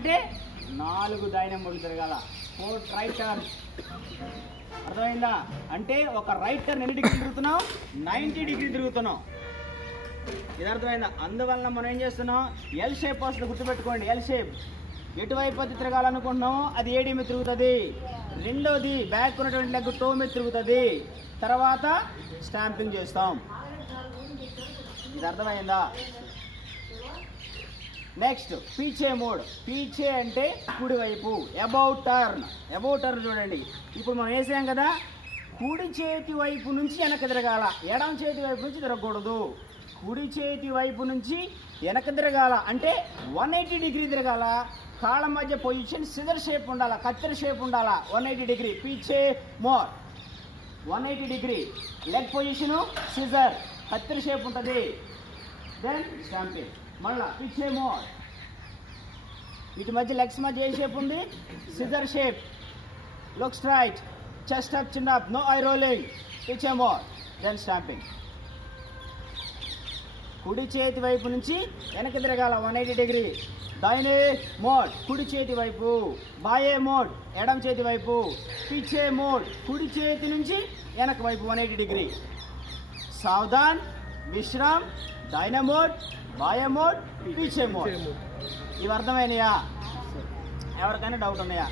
అంటే 4 డైనమోలు తిరగాల. 4 right turn. అర్థమైందా? అంటే ఒక రైట్ టర్న్ ఎన్ని డిగ్రీ తిరుగుతున్నావు? 90 డిగ్రీ తిరుగుతున్నావు. ఇది అర్థమైందా? అందువల్ల మనం ఏం చేస్తున్నాం, ఎల్ షేప్ వస్తుంది, గుర్తుపెట్టుకోండి. ఎల్ షేప్ ఎటువైపు అయితే తిరగాలనుకుంటున్నామో అది ఏడీ మీద తిరుగుతుంది. రెండోది బ్యాక్ ఉన్నటువంటి లెగ్ టో మీద తిరుగుతుంది. తర్వాత స్టాంపింగ్ చేస్తాం. ఇది అర్థమైందా? నెక్స్ట్ పీచే మోడ్. పీచే అంటే కుడివైపు. About turn. అబౌట్ టర్న్ చూడండి, ఇప్పుడు మనం వేసాం కదా, కుడి చేతి వైపు నుంచి వెనక్కి తిరగాల, ఎడమ చేతి వైపు నుంచి తిరగకూడదు. కుడి చేతి వైపు నుంచి వెనక్కి తిరగాల అంటే 180 డిగ్రీ తిరగాల. కాళ్ళ మధ్య పొజిషన్ సిజర్ షేప్ ఉండాలా, కత్తెర షేప్ ఉండాలా. 180 డిగ్రీ పీచే మోడ్. 180 డిగ్రీ లెగ్ పొజిషను సిజర్, కత్తెర షేప్ ఉంటుంది. Then stamping. మళ్ళా పీచే మోడ్. వీటి మధ్య లెగ్స్ మధ్య ఏ షేప్ ఉంది? Scissor shape. Look straight, chest up, chin up, no eye rolling. పీచే మోడ్. Then stamping. కుడి చేతి వైపు నుంచి వెనక్కి తిరగాల 180 డిగ్రీ. దాయినే మోడ్ కుడి చేతి వైపు. బాయే మోడ్ ఎడమ చేతి వైపు. పీచే మోడ్ కుడి చేతి నుంచి వెనక వైపు 180 డిగ్రీ. సావధాన్, విశ్రామ్, దాయినే మోడ్, బాయే మోడ్, పీచే మోడ్. ఇవి అర్థమైనయా? ఎవరికైనా డౌట్ ఉన్నాయా?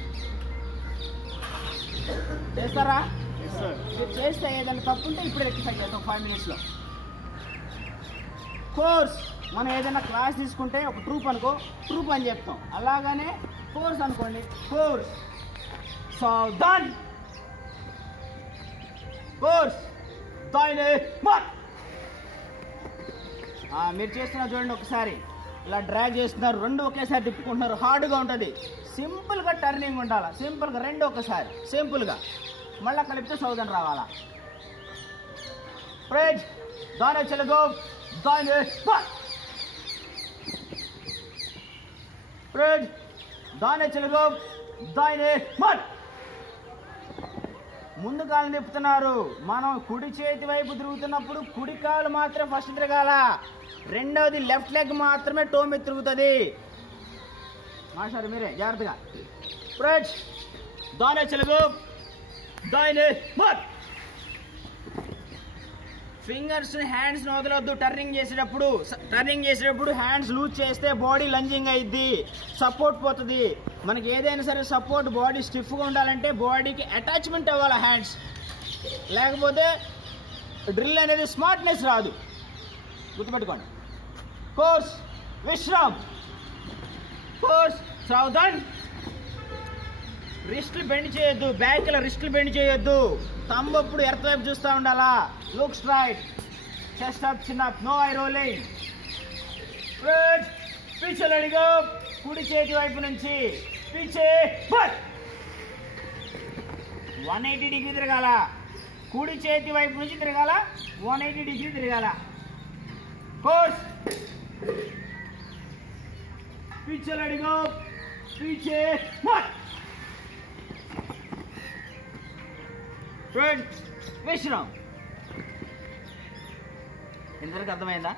చేస్తారా? మీరు చేస్తే ఏదైనా తప్పుంటే ఇప్పుడు రెక్టిఫై చేస్తాం 5 మినిట్స్లో. కోర్స్ మనం ఏదైనా క్లాస్ తీసుకుంటే ఒక ట్రూప్ అనుకో, ట్రూప్ అని చెప్తాం. అలాగనే కోర్స్ అనుకోండి, కోర్స్. సావధాన్, కోర్స్, దాయినే మోడ్. మీరు చేస్తున్నారు చూడండి, ఒకసారి ఇలా డ్రాగ్ చేస్తున్నారు, రెండు ఒకేసారి తిప్పుకుంటున్నారు, హార్డ్గా ఉంటుంది. సింపుల్గా టర్నింగ్ ఉండాలి, సింపుల్గా రెండు ఒకసారి సింపుల్గా. మళ్ళీ కలిపితే సౌదన్ రావాలా. ప్రేజ్ దానే చెలగో, దాయినే మోడ్. ప్రేజ్ దానే చెలగో, దాయినే మోడ్. ముందు కాలు తిప్పుతున్నారు. మనం కుడి చేతి వైపు తిరుగుతున్నప్పుడు కుడి కాలు మాత్రమే ఫస్ట్ తిరగాల. రెండవది లెఫ్ట్ లెగ్ మాత్రమే టో మీద తిరుగుతుంది. మాస్టర్ మీరే జాగ్రత్తగా. ప్రేజ్ దానే చెలగో, దాయినే మోడ్. ఫింగర్స్ హ్యాండ్స్ వదలొద్దు. టర్నింగ్ చేసేటప్పుడు హ్యాండ్స్ లూజ్ చేస్తే బాడీ లంజింగ్ అయ్యిద్ది, సపోర్ట్ పోతుంది. మనకి ఏదైనా సరే సపోర్ట్, బాడీ స్టిఫ్గా ఉండాలంటే బాడీకి అటాచ్మెంట్ అవ్వాలి హ్యాండ్స్, లేకపోతే డ్రిల్ అనేది స్మార్ట్నెస్ రాదు. గుర్తుపెట్టుకోండి. Course, Vishram, course, సావధాన్. రిస్టులు బెండ్ చేయొద్దు, బ్యాక్లో రిస్టులు బెండ్ చేయొద్దు. తంబ్ అప్పుడు ఎర్త్ వైపు చూస్తూ ఉండాలా. Look straight, chest up, chin up, no eye rolling. పీచే లడిగో, కుడి చేతి వైపు నుంచి పీచే మోడ్. 180 డిగ్రీ తిరగాల. కుడి చేతి వైపు నుంచి తిరగాల, 180 డిగ్రీ తిరగాల. కోర్స్, పీచే లడిగో, పీచే మోడ్. విశ్రామ్. ఇంతవరకు అర్థమైందా?